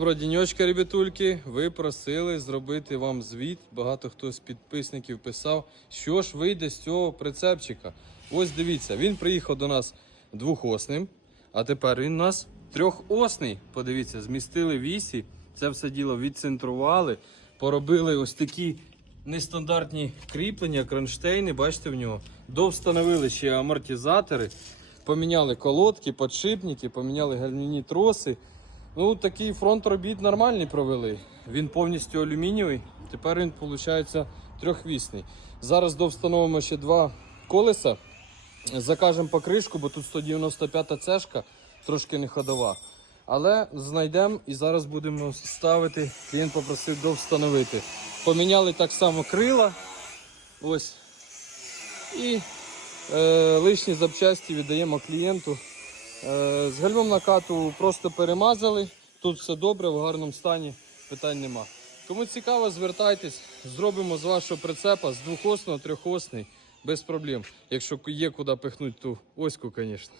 Доброго денечка, ребятульки. Ви просили зробити вам звіт. Багато хто з підписників писав, що ж вийде з цього прицепчика. Ось дивіться, він приїхав до нас двохосним, а тепер він у нас трьохосний. Подивіться, змістили вісі, це все діло відцентрували, поробили ось такі нестандартні кріплення, кронштейни, бачите в нього. Довстановили ще амортизатори, поміняли колодки, подшипники, поміняли гальмівні троси. Ну, такий фронт робіт нормальний провели. Він повністю алюмінієвий. Тепер він, виходить, трьохвісний. Зараз довстановимо ще два колеса. Закажемо покришку, бо тут 195-та цешка, трошки не ходова. Але знайдемо і зараз будемо ставити. Клієнт попросив довстановити. Поміняли так само крила. Ось. І е, лишні запчасті віддаємо клієнту. Е, З гальмом накату просто перемазали. Тут все добре, в гарному стані, питань нема. Кому цікаво, звертайтесь, зробимо з вашого прицепа з двохосного, трьохосний, без проблем. Якщо є куди пихнути ту оську, звісно.